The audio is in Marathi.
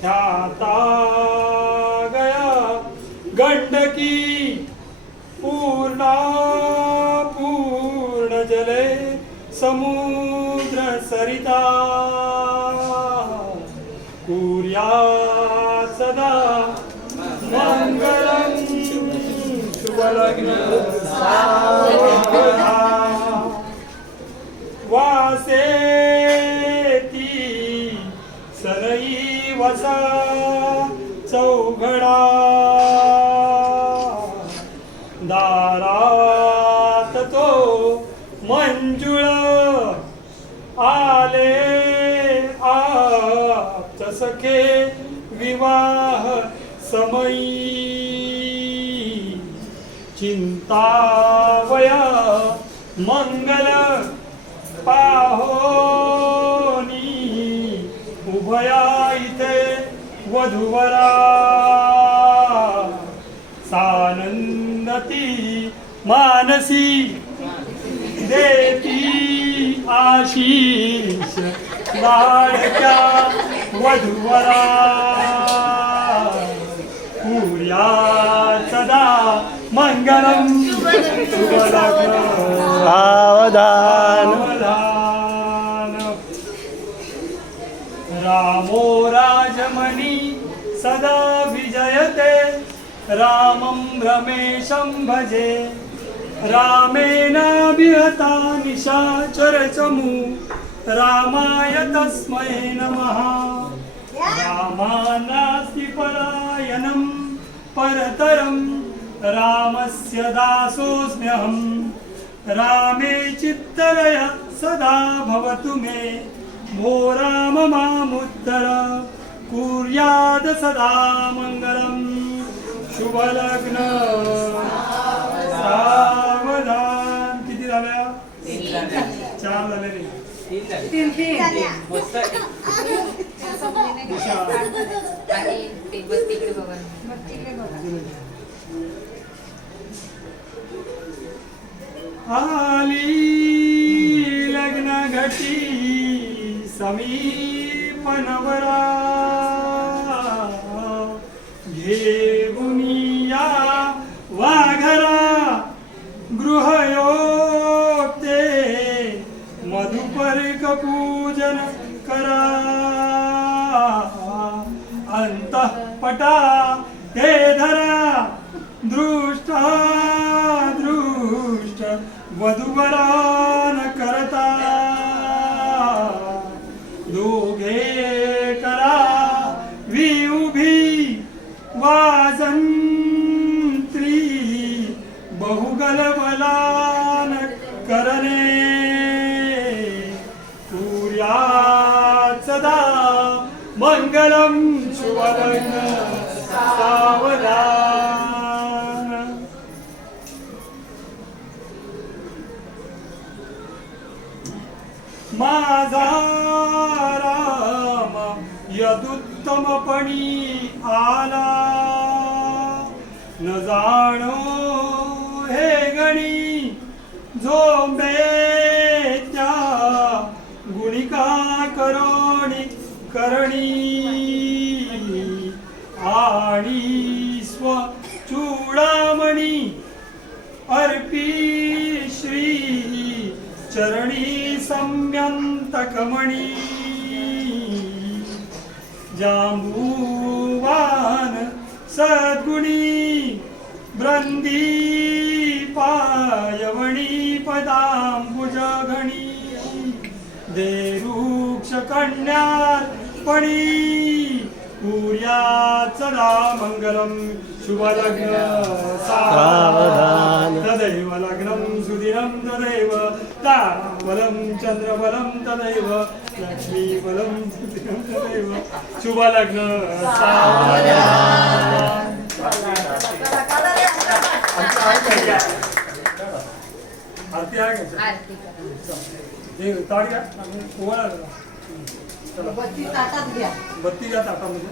ख्याता गया गंडकी पूर्णा पूर्ण जले समुद्र सरिता कुर्यात् सदा मंगलम शुभलग्न वासेती सनई वसा चौघडा दारात तो मंजुळ आले आप सखे विवाह समयी चिंतावया मंगल पाहोनी उभया इथे वधूवरा सानंदती मानसी देती आशीष लाडक्या वधूवरा कुर्यात् सदा मंगलम शुभलग्न सावधान रामो राजमणि सदा विजयते रामं रमेशं भजे रामेणाभिहता निशाचरचमू रामाय तस्मै नमः रामानास्ति परायणं परतरं रामस्य दासोऽस्म्यहं रामे चित्तलय सदा भवतु मे भो राम मामुत्तर कुर्यात् सदा मंगलम शुभलग्न सावधान. किती झाल्या? 4 झाले रे. आली लग्न घटी समीपनवरा घेऊनिया वाघरा गृहयोक्ते मधुपर्क पूजन करा अंतःपटा ते धरा दृष्टा दृष्ट वधूवरान करता दोघे करा विउभी वाजंत्री बहुगलबलान करणे कुर्यात् सदा मंगलम शुभलग्न सावधान. माझा राम यदुत्तमपणी आला न जाणो हे गणी झोंबेच्या गुणिका करोणी करणी आणि स्व चूडामणी अर्पी श्री चरणी सम्यंतकमणी जांबुवान सद्गुणी ब्रंदी पायवणी पदांबुजघणी देरुक्ष कन्यार्पणी कुर्यात् सदा मंगलम शुभलग्न सावधान. तदैव लग्नं सुदिनं तदैव ताराबलं चंद्रबलं तदैव लक्ष्मीबलं सुदिनं तदैव शुभलग्न सावधान. आरती आहे का? हे ताट घ्या. कोणाला? चला. बत्ती ताटात घ्या. बत्ती घ्या ताटामध्ये.